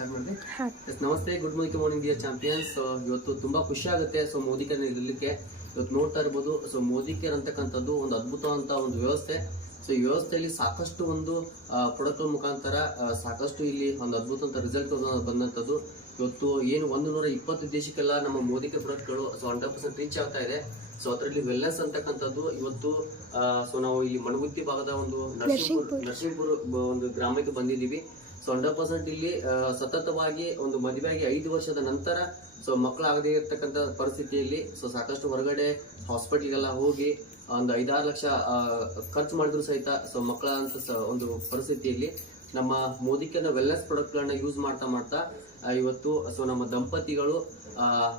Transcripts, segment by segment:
Start ಮಾಡಿದೆ. ನಮಸ್ತೆ, good morning dear champions. ಇವತ್ತು ತುಂಬಾ ಖುಷಿ ಆಗುತ್ತೆ. ಸೊ ಮೋದಿ ಕೇರ್ ಇರಲಿಕ್ಕೆ ಇವತ್ತು ನೋಡ್ತಾ ಇರ್ಬೋದು. ಸೊ ಮೋದಿ ಕೇರ್ ಅಂತಕ್ಕಂಥದ್ದು ಒಂದು ಅದ್ಭುತವಂತ ಒಂದು ವ್ಯವಸ್ಥೆ. ಸೊ ಈ ವ್ಯವಸ್ಥೆಯಲ್ಲಿ ಸಾಕಷ್ಟು ಒಂದು ಪ್ರಾಡಕ್ಟ್ ಮುಖಾಂತರ ಸಾಕಷ್ಟು ಇಲ್ಲಿ ಒಂದು ಅದ್ಭುತ ಅಂತ ರಿಸಲ್ಟ್ ಬಂದಂಥದ್ದು. ಇವತ್ತು ಏನು 120 ದೇಶಕ್ಕೆಲ್ಲ ನಮ್ಮ ಮೋದಿ ಕೇರ್ ಪ್ರಾಡಕ್ಟ್ಗಳು ಸೊ 100% ರೀಚ್ ಆಗ್ತಾ ಇದೆ. ಸೊ ಅದರಲ್ಲಿ ವೆಲ್ನೆಸ್ ಅಂತಕ್ಕಂಥದ್ದು ಇವತ್ತು ಸೊ ನಾವು ಇಲ್ಲಿ ಮಣಗುತ್ತಿ ಭಾಗದ ಒಂದು ನರಸಿಂಹಪುರ ಒಂದು ಗ್ರಾಮಕ್ಕೆ ಬಂದಿದ್ದೀವಿ. ಸೊ 100% ಇಲ್ಲಿ ಸತತವಾಗಿ ಒಂದು ಮದುವೆಯಾಗಿ 5 ವರ್ಷದ ನಂತರ ಸೊ ಮಕ್ಕಳಾಗದೇ ಇರ್ತಕ್ಕಂಥ ಪರಿಸ್ಥಿತಿಯಲ್ಲಿ ಸೊ ಸಾಕಷ್ಟು ಹೊರಗಡೆ ಹಾಸ್ಪಿಟಲ್ಗೆಲ್ಲ ಹೋಗಿ ಒಂದು 5-6 ಲಕ್ಷ ಖರ್ಚು ಮಾಡಿದ್ರು ಸಹಿತ ಸೊ ಮಕ್ಕಳ ಅಂತ ಒಂದು ಪರಿಸ್ಥಿತಿಯಲ್ಲಿ ನಮ್ಮ ಮೋದಿ ಕೇರ್ನ ವೆಲ್ನೆಸ್ ಪ್ರಾಡಕ್ಟ್ಗಳನ್ನ ಯೂಸ್ ಮಾಡ್ತಾ ಇವತ್ತು ಸೊ ನಮ್ಮ ದಂಪತಿಗಳು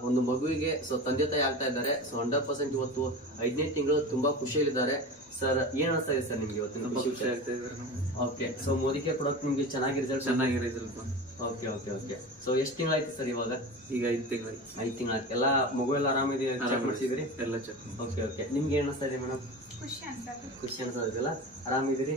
ಒಂದು ಮಗುವಿಗೆ ಸೊ ತಂದೆ ತಾಯಿ ಆಗ್ತಾ ಇದ್ದಾರೆ. ಸೊ 100% ಇವತ್ತು 5ನೇ ತಿಂಗಳು ತುಂಬಾ ಖುಷಿಯಲ್ಲಿದ್ದಾರೆ. ಸರ್ ಏನ್ ಅನಿಸ್ತಾ ಇದೆ ಸರ್ ನಿಮ್ಗೆ ಇವತ್ತಿನ ಖುಷಿ ಆಗ್ತಾ ಇದೆ? Okay, so Modi care product ನಿಮ್ಗೆ ಚೆನ್ನಾಗಿ ರಿಸಲ್ಟ್. ಓಕೆ. ಸೊ ಎಷ್ಟು ತಿಂಗಳಾಯ್ತು ಸರ್ ಇವಾಗ? ಈಗ 5 ತಿಂಗಳಾಯ್ತು. ಎಲ್ಲ ಮಗು ಎಲ್ಲ ಆರಾಮಿದೆ? ಚೆಕ್ ಮಾಡಿಸಿದ್ರಿ? ಎಲ್ಲ ಚೆಕ್. ಓಕೆ. ನಿಮ್ಗೆ ಏನ್ ಅನಿಸ್ತಾ ಇದೆ ಮೇಡಮ್? ಖುಷಿ ಅನ್ಸೋದಿಲ್ಲ? ಆರಾಮಿದ್ದೀರಿ?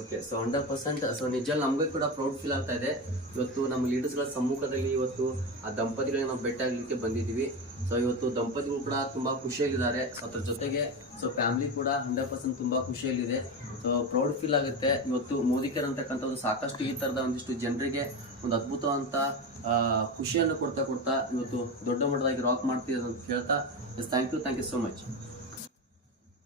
ಓಕೆ. ಸೊ 100% ಸೊ ನಿಜಲ್ಲಿ ನಮ್ಗೆ ಕೂಡ ಪ್ರೌಡ್ ಫೀಲ್ ಆಗ್ತಾ ಇದೆ. ಇವತ್ತು ನಮ್ಮ ಲೀಡರ್ಸ್ಗಳ ಸಮ್ಮುಖದಲ್ಲಿ ಇವತ್ತು ಆ ದಂಪತಿಗಳಿಗೆ ನಾವು ಭೇಟಿ ಆಗ್ಲಿಕ್ಕೆ ಬಂದಿದ್ದೀವಿ. ಸೊ ಇವತ್ತು ದಂಪತಿಗಳು ಕೂಡ ತುಂಬಾ ಖುಷಿಯಲ್ಲಿದ್ದಾರೆ. ಸೊ ಅದ್ರ ಜೊತೆಗೆ ಸೊ ಫ್ಯಾಮಿಲಿ ಕೂಡ 100% ತುಂಬಾ ಖುಷಿಯಲ್ಲಿದೆ. ಸೊ ಪ್ರೌಡ್ ಫೀಲ್ ಆಗುತ್ತೆ. ಇವತ್ತು ಮೋದಿ ಕೇರ್ ಅಂತಕ್ಕಂಥದ್ದು ಸಾಕಷ್ಟು ಈ ತರದ ಒಂದಿಷ್ಟು ಜನರಿಗೆ ಒಂದು ಅದ್ಭುತವಂತ ಖುಷಿಯನ್ನು ಕೊಡ್ತಾ ಇವತ್ತು ದೊಡ್ಡ ಮಟ್ಟದಾಗಿ ರಾಕ್ ಮಾಡ್ತಿರೋದು ಅಂತ ಹೇಳ್ತಾ ಥ್ಯಾಂಕ್ ಯು ಸೋ ಮಚ್.